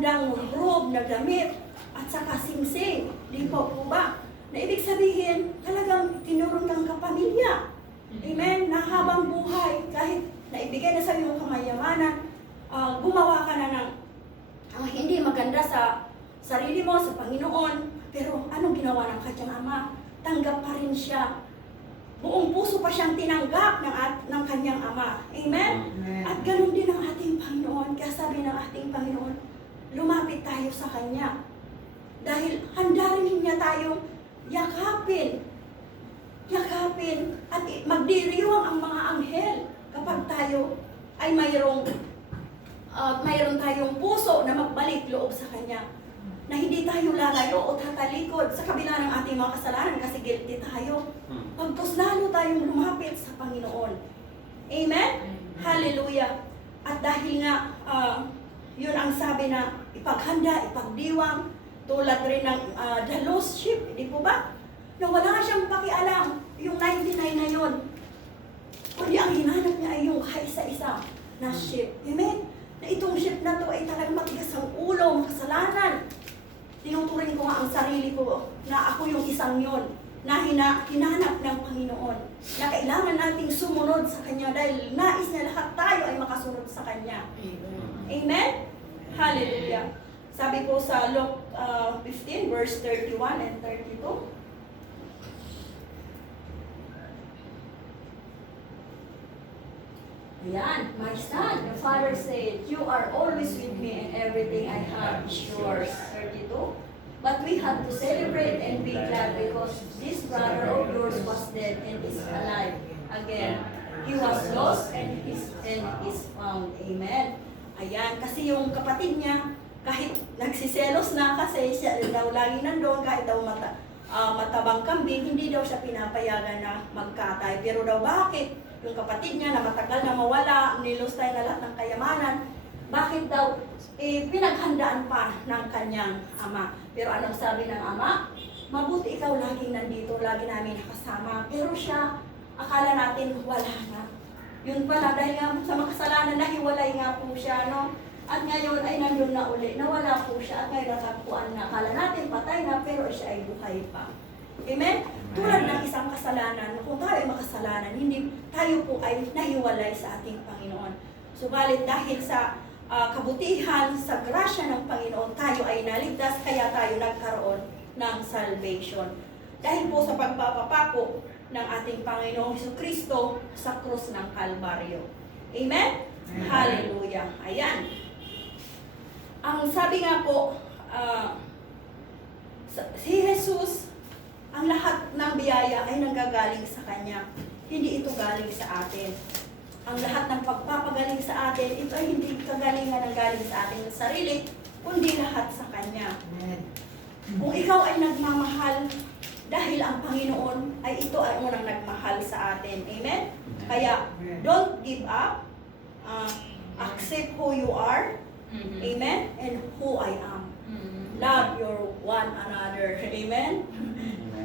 magandang robe na damit at saka singsing. Di po ba? Na ibig sabihin, talagang tinurong kang kapamilya. Amen? Na habang buhay, kahit naibigay na sa iyong kamayamanan, gumawa ka na ng hindi maganda sa sarili mo, sa Panginoon. Pero anong ginawa ng kanyang ama? Tanggap pa rin siya. Buong puso pa siyang tinanggap ng kanyang ama. Amen? Amen. At ganun din ang ating Panginoon. Kaya sabi ng ating Panginoon, lumapit tayo sa Kanya. Dahil handa rin niya tayong yakapin. Yakapin. At magdiriwang ang mga anghel kapag tayo ay mayroon tayong puso na magbalik loob sa Kanya. Na hindi tayo lalayo o tatalikod sa kabila ng ating mga kasalanan kasi guilty tayo. Pagtos lalo tayong lumapit sa Panginoon. Amen? Hallelujah. At dahil nga, yun ang sabi na ipaghanda, ipagdiwang, tulad rin ng the lost sheep, di po ba? Na wala siyang pakialam, yung 99 na yun. Kundi ang hinanap niya ay yung kaisa-isa na sheep. Amen? Na itong sheep na to ay talagang matigas ang ulo, makasalanan. Tinuturing ko nga ang sarili ko na ako yung isang yon na hinanap ng Panginoon. Na kailangan nating sumunod sa Kanya dahil nais niya lahat tayo ay makasunod sa Kanya. Amen? Hallelujah. Sabi po sa Luke 15 verse 31 and 32. Ayan, my son, the father said, you are always with me and everything I have is yours. 32. But we have to celebrate and be glad because this brother of yours was dead and is alive again. He was lost and is found. Amen. Ayan, kasi yung kapatid niya, kahit nagsiselos na kasi siya daw lagi nandoon, kahit daw matabang kambing, hindi daw siya pinapayagan na magkatay. Pero daw bakit? Yung kapatid niya na matagal na mawala, nilustay na lahat ng kayamanan, bakit daw pinaghandaan pa ng kanyang ama? Pero anong sabi ng ama? Mabuti ikaw laging nandito, lagi namin nakasama. Pero siya, akala natin wala na. Yun pala, dahil nga sa makasalanan, nahiwalay nga po siya, no? At ngayon ay nandun na uli, nawala po siya. At ngayon natagpuan na, akala natin patay na, pero siya ay buhay pa. Amen? Tulad ng isang kasalanan, kung tayo ay makasalanan, hindi tayo po ay nahiwalay sa ating Panginoon. Subalit dahil sa kabutihan, sa grasya ng Panginoon, tayo ay naligtas, kaya tayo nagkaroon ng salvation. Dahil po sa pagpapapako ng ating Panginoong Jesucristo sa krus ng Kalbaryo. Amen? Amen. Hallelujah. Ayan. Ang sabi nga po, si Jesus, ang lahat ng biyaya ay nanggagaling sa Kanya. Hindi ito galing sa atin. Ang lahat ng pagpapagaling sa atin, ito ay hindi kagalingan ng galing sa ating sarili, kundi lahat sa Kanya. Kung ikaw ay nagmamahal, dahil ang Panginoon ay ito ay unang nagmahal sa atin. Amen? Kaya, don't give up. Accept who you are. Amen? And who I am. Love your one another. Amen?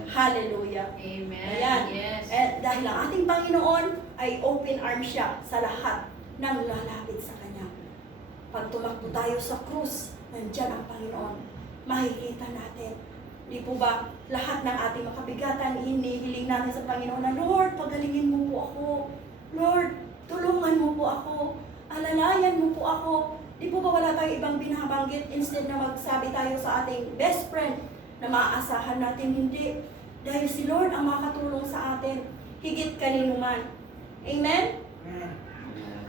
Hallelujah. Amen. Ayan. Yes. At dahil ang ating Panginoon ay open arms siya sa lahat ng lalapit sa Kanya. Pag tumakbo tayo sa krus, nandyan ang Panginoon. Makikita natin. Di po ba, lahat ng ating makabigatan, hinihiling natin sa Panginoon na, Lord, pagalingin mo po ako. Lord, tulungan mo po ako. Alalayan mo po ako. Di po ba wala tayong ibang binabanggit? Instead na magsabi tayo sa ating best friend na maaasahan natin, hindi. Dahil si Lord ang makatulong sa atin, higit kanino man. Amen?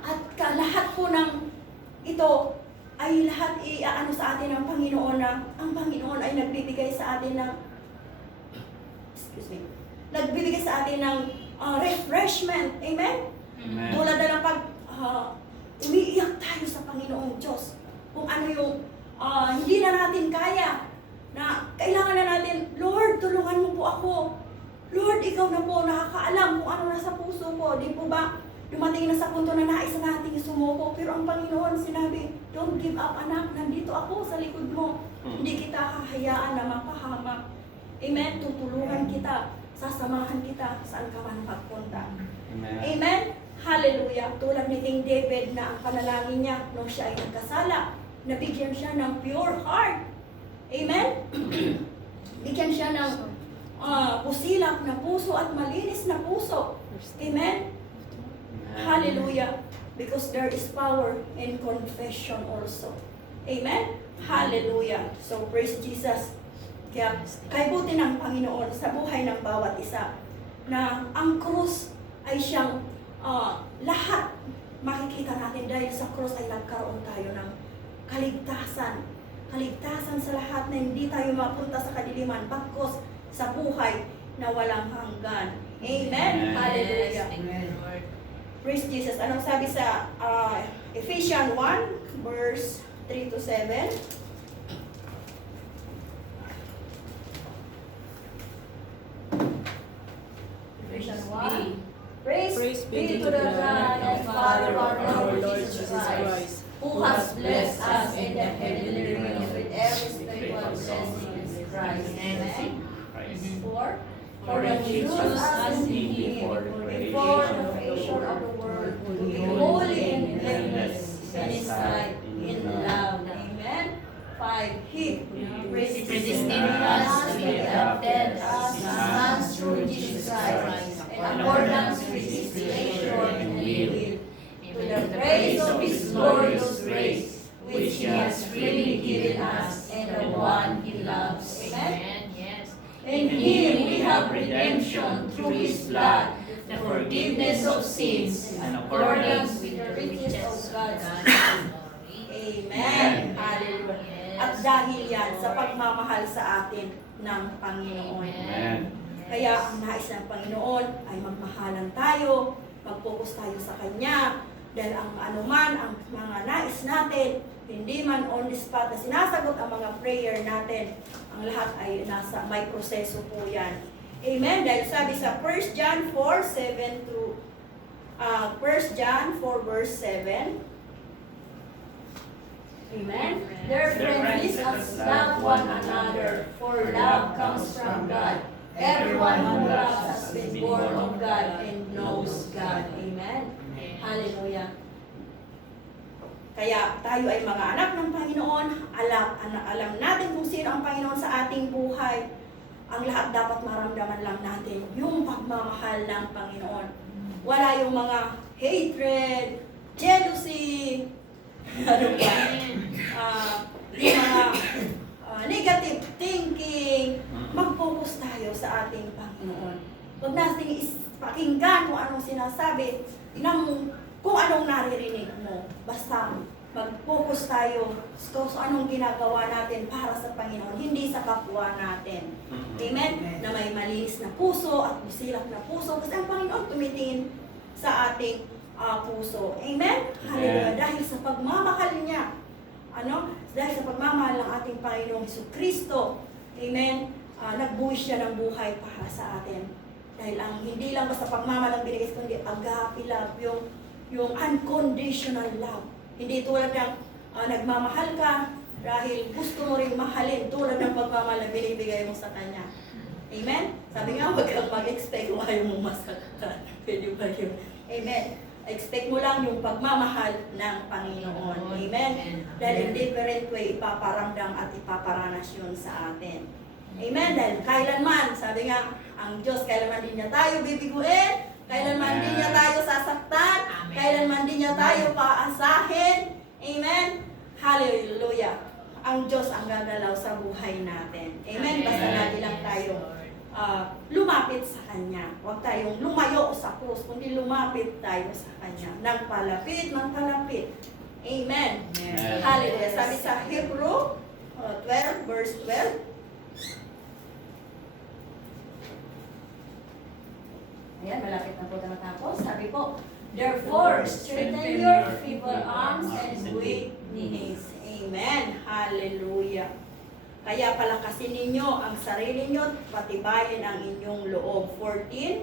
At lahat po ng ito ay lahat iaano sa atin ng Panginoon na ang Panginoon ay nagbibigay sa atin ng nagbibigay sa atin ng refreshment. Amen? Amen. Tulad na ng pag umiiyak tayo sa Panginoong Diyos. Kung ano yung hindi na natin kaya, na kailangan na natin, Lord, tulungan mo po ako. Lord, ikaw na po nakakaalam kung ano nasa puso ko. Di po ba dumating na sa punto na nais nating sumuko? Pero ang Panginoon sinabi, don't give up anak, nandito ako sa likod mo. Hindi kita hahayaan na mapahamak. Amen? Tutulungan kita, sasamahan kita saan ka man magpunta. Amen. Amen? Hallelujah. Tulad ni King David na ang panalangin niya nung siya ay nagkasala. nabigyan siya ng pure heart. Amen? Bigyan siya ng pusilak na puso at malinis na puso. Amen? Hallelujah. Because there is power in confession also. Amen? Hallelujah. So praise Jesus. Kaya kaibuti ng Panginoon sa buhay ng bawat isa na ang krus ay siyang lahat makikita natin dahil sa krus ay nagkaroon tayo ng kaligtasan. Kaligtasan sa lahat na hindi tayo mapunta sa kadiliman bagkus sa buhay na walang hanggan. Amen? Hallelujah. Amen. Praise Jesus. Anong sabi sa Ephesians 1 verse 3 to 7? Ephesians 1. Praise be to the God and Father of our Lord Jesus Christ, who has blessed us in the heavenly realms with every spiritual blessing in Christ. Amen. 4. For when He chose us in Him before the creation of the world to be holy and blameless in His sight in love. Amen. 5. He predestined us to be adopted as sons through Jesus Christ, in accordance with His pleasure and will, to the praise of His glorious grace, which He has freely given us in the one He loves. Amen. Yes. In Him we have redemption through His blood, the forgiveness of sins, in accordance with the riches of God's glory. Amen. Hallelujah. At dahil yan sa pagmamahal sa atin ng Panginoon. Amen. Kaya ang nais ng Panginoon ay magmahalan tayo, mag-focus tayo sa Kanya, dahil ang anuman, ang mga nais natin, hindi man on the spot na sinasagot ang mga prayer natin, ang lahat ay may proseso po yan. Amen? Dahil sabi sa 1 John 4, 7 to 1 John 4 verse 7. Amen? Therefore, let us love one another, for love comes from God. Everyone who loves has been born of God and knows God. Amen? Hallelujah. Kaya tayo ay mga anak ng Panginoon, alam natin kung sino ang Panginoon sa ating buhay. Ang lahat dapat maramdaman lang natin, yung pagmamahal ng Panginoon. Wala yung mga hatred, jealousy, ano ba? Yung mga negative thinking. Mag-focus tayo sa ating Panginoon. Huwag natin pakinggan kung anong sinasabi kung anong naririnig mo. Basta mag-focus tayo sa anong ginagawa natin para sa Panginoon, hindi sa kapwa natin. Amen? Na may malinis na puso at busilak na puso. Kasi ang Panginoon tumitingin sa ating puso. Amen? Hallelujah. Dahil sa pagmamahal niya, dahil sa pagmamahal ng ating Panginoong Jesucristo, amen, nagbuhay siya ng buhay para sa atin. Dahil ang hindi lang basta pagmamahal ang binigay, kundi agape love, yung unconditional love. Hindi tulad ng nagmamahal ka dahil gusto mo rin mahalin tulad ng pagmamahal na binibigay mo sa Kanya. Amen? Sabi nga, huwag kang mag-expect kung ayaw mong masaktan. Pwede ba yun? Amen? Expect mo lang yung pagmamahal ng Panginoon. Amen? Dahil in different way, ipaparamdam at ipaparanas yun sa atin. Amen? Dahil kailanman, sabi nga, ang Diyos, kailanman din niya tayo bibiguin, kailanman din niya tayo sasaktan, kailanman din niya tayo paasahin. Amen? Hallelujah. Ang Diyos ang gagalaw sa buhay natin. Amen? Basta natin lang tayo lumapit sa Kanya. Huwag tayong lumayo sa krus, kundi lumapit tayo sa Kanya. Nang palapit. Amen. Yes. Hallelujah. Sabi sa Hebrew 12, verse 12. Ayan, malapit na po na matapos. Sabi po, therefore, strengthen your feeble arms and weak knees. Amen. Hallelujah. Kaya palakasin ninyo ang sarili nyo at patibayin ang inyong loob. 14.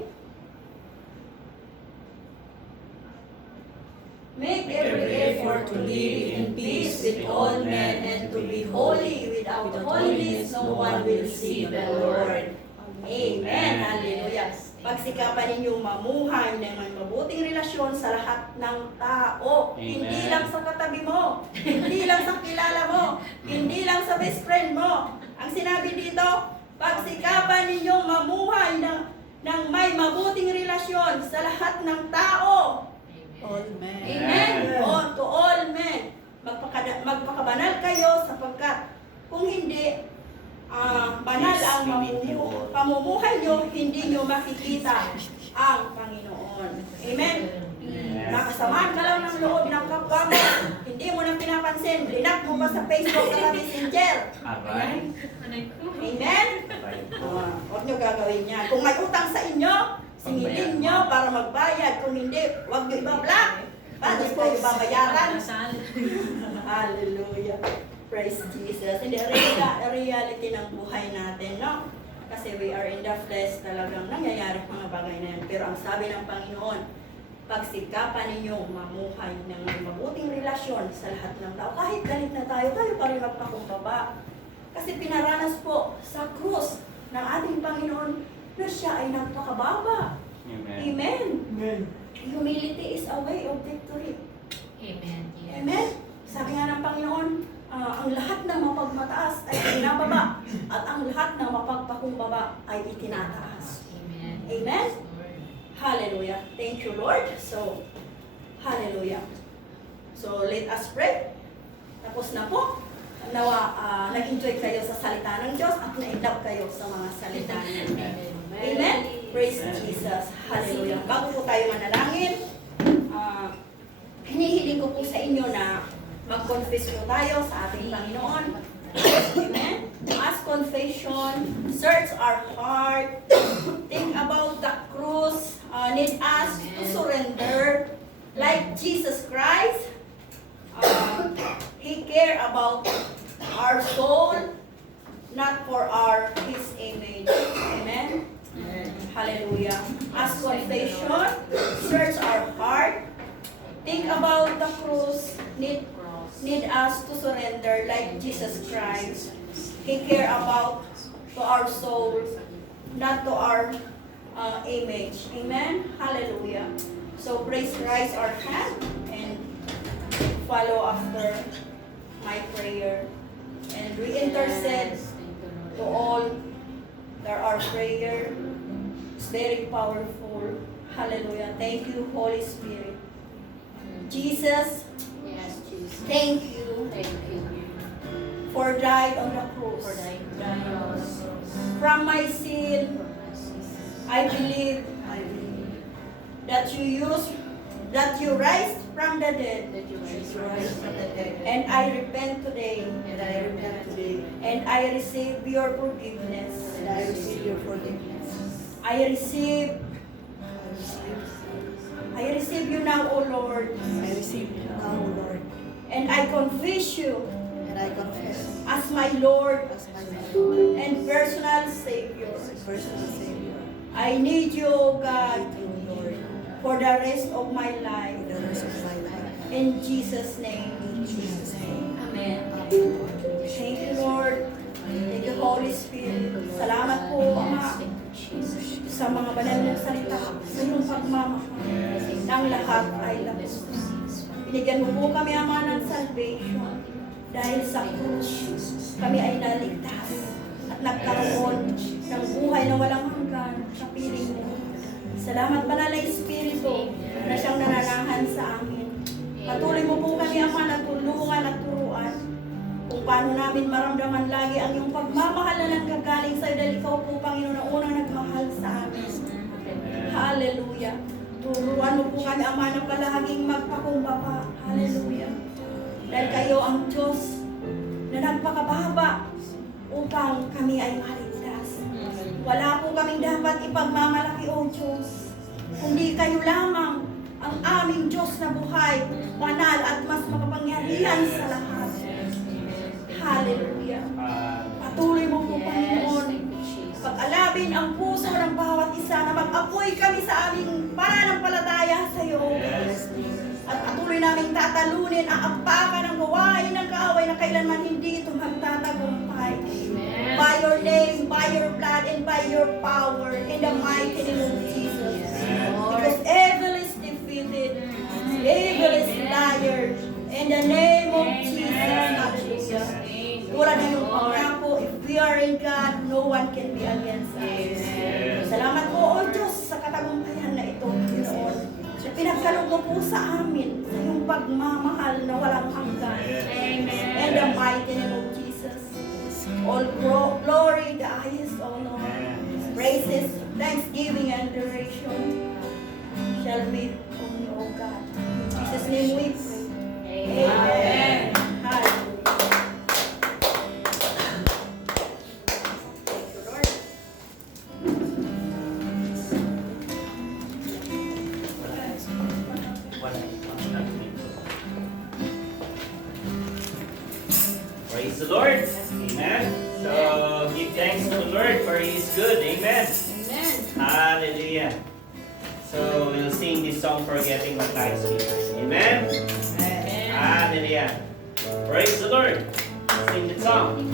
Make every effort to live in peace with all men and to be holy. Without holiness, no one will see the Lord. Amen. Hallelujah. Pagsikapan ninyong mamuhay ng may mabuting relasyon sa lahat ng tao. Amen. Hindi lang sa katabi mo, hindi lang sa kilala mo, hindi lang sa best friend mo. Ang sinabi dito, pagsikapan ninyong mamuhay ng may mabuting relasyon sa lahat ng tao. All men. Amen. To all men. Magpakabanal kayo sapagkat kung hindi banal ang pamumuhay nyo, hindi nyo makikita ang Panginoon. Amen. Nakasamahan ka lang ng loob ng kapwa mo, hindi mo na pinapansin, linak mo pa sa Facebook sa Messenger. Aray. Amen. Huwag nyo gagawin yan. Kung may utang sa inyo, singilin nyo para magbayad. Kung hindi, huwag nyo ibablock. Paano kayo babayaran? Hallelujah. Praise Jesus. Hindi, reality ng buhay natin, no? Kasi we are in the flesh, talagang nangyayari mga bagay na yan. Pero ang sabi ng Panginoon, pagsikapan ninyong mamuhay ng mabuting relasyon sa lahat ng tao. Kahit galit na tayo, tayo pa rin magpakumbaba. Kasi pinaranas po sa krus ng ating Panginoon na siya ay nagpakababa. Amen. Amen. Amen. Humility is a way of victory. Amen. Yes. Amen. Sabi nga ng Panginoon, ang lahat ng mapagmataas ay pinababa at ang lahat ng mapagpakumbaba ay itinataas. Amen. Amen. Lord. Hallelujah. Thank you, Lord. So, hallelujah. So, let us pray. Tapos na po. Nawa, nag-enjoy kayo sa salita ng Diyos at na-love kayo sa mga salita niya. Amen. Praise Jesus. Hallelujah. Bago po tayo manalangin, hinihiling ko po sa inyo na mag-confess po tayo sa ating Panginoon. Amen. As confession, search our heart, think about the cross, need us to surrender like Jesus Christ. He cared about our soul, not for His image. Amen. Hallelujah. As confession, search our heart, think about the cross, need us to surrender like Jesus Christ. He care about to our soul, not to our image. Amen. Hallelujah. So praise Christ our hand and follow after my prayer. And we intercede to all that our prayer is very powerful. Hallelujah. Thank you, Holy Spirit. Jesus, Yes, Jesus. thank you Thank you for dying on the cross. for thy cross. From my sin, I believe I believe that you raised from the dead, That you Jesus raise Christ from the dead. and I repent today, And I repent today. and I receive your forgiveness. And I receive your forgiveness. I receive you now, O Lord, I receive you now, O Lord. and I confess you And I confess as my Lord as my Lord and personal Savior. and personal Savior. I need you, O I God, need you, Lord, for the rest of my for life. the rest of my life. In Jesus' name. In Jesus' name. Amen. Amen. Thank you, Lord. Thank you, Holy Spirit. Salamat po, Ama, Thank you, Jesus. sa mga banal mong salita, sa iyong pagmamahal. Ang lahat ay labos. Binigyan mo po kami, Ama, ng salvation. Dahil sa krus, kami ay naligtas at nagkaroon ng buhay na walang hanggan sa piling mo. Salamat, Banal na Espiritu, na siyang nananahan sa amin. Patuloy mo po kami, Ama, na tulungan at turuan kung paano namin maramdaman lagi ang iyong pagmamahal na nanggagaling sa iyo dahil ikaw po, Panginoon, na unang nagmahal sa amin. Hallelujah. Turuan mo po kami, Ama, na palaging magpakumbaba. Hallelujah. Dahil kayo ang Diyos na nagpakababa upang kami ay maligtas. Wala po kaming dapat ipagmamalaki, O Diyos, kundi kayo lamang ang aming Diyos na buhay, banal at mas makapangyarihan sa lahat. Hallelujah. Patuloy mo po, Panginoon, pag-alabin ang puso ng bawat isa na mag-apoy kami sa aming pananampalataya sa iyo. At patuloy naming tatalunin ang apakan ng gawain ng kaaway na kailanman hindi ito magtatagumpay. By your name, by your blood, and defeated by your power in the mighty name of Jesus. Because evil is defeated, evil is liar. In the name of Jesus, hallelujah. Tulad na yung pangako, if we are in God, no one can be against us. Salamat po, O Diyos, sa katagumpayan na ito, Panginoon. Na pinagkaloob mo po sa amin sa iyong pagmamahal na walang hanggan. In the mighty name of Jesus. All glory, the highest honor, praises, thanksgiving, and adoration shall be on you, O God. In Jesus' name we pray. Amen. Hallelujah. Thank you, Lord. Praise the Lord. Amen. So give thanks to the Lord for He is good. Amen. Amen. Hallelujah. So we'll sing this song, Forgetting What Lies Behind. Amen. Hallelujah. Praise the Lord. Sing the song.